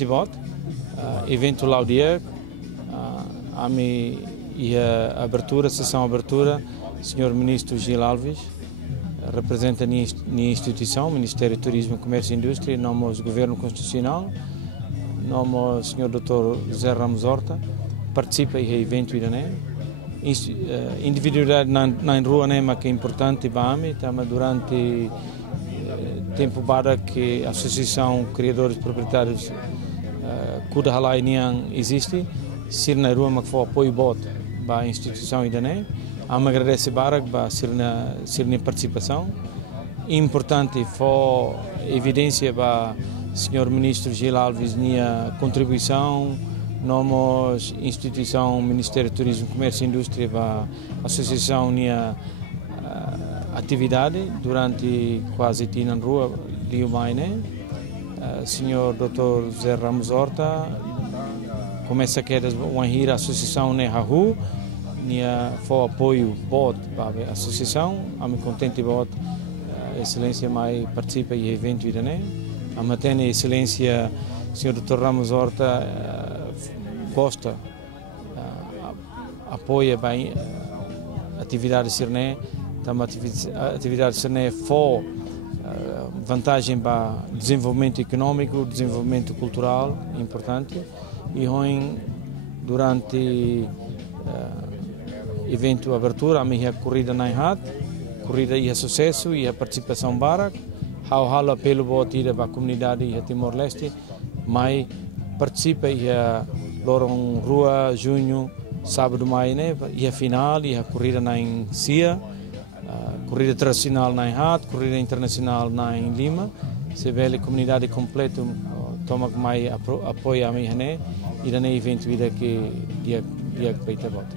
Tibot, evento lá o dia, a sessão abertura, Sr. Ministro Gil Alves, representa a instituição, Ministério do Turismo, Comércio e Indústria, nome do Governo Constitucional, nome do Sr. Dr. José Ramos Horta, participa do evento idané. Individualidade na rua que é importante para mim, durante tempo para que a Associação Criadores Proprietários Kuda Halai Niang existe, ser na rua mas foi apoio bot para a instituição idané. Agradeço para ser na participação. Importante foi evidência para o Sr. Ministro Gil Alves minha contribuição, nós instituição Ministério do Turismo, Comércio e Indústria para a associação minha atividade durante quase na rua de Umaine. Sr. Dr. José Ramos Horta começa a querer a associação Nehahu. Foi apoio bot para a associação, me contente bot excelência mais participa do evento idané. A matéria excelência Sr. Dr. Ramos Horta gosta apoia bem a atividade Sirné, também a atividade Sirné foi vantagem para o desenvolvimento econômico, desenvolvimento cultural importante e durante evento abertura, a minha corrida na IHAT, corrida e sucesso e a participação barak, halo apelo botida para a comunidade e a Timor-Leste, mas participa e a Lorong Rua, junho, sábado, maio, e a final e a corrida na CIA, corrida tradicional na IHAT, corrida internacional na Lima, se vê a comunidade completa toma mais apoio a minha e daí evento que dia que vai ter volta.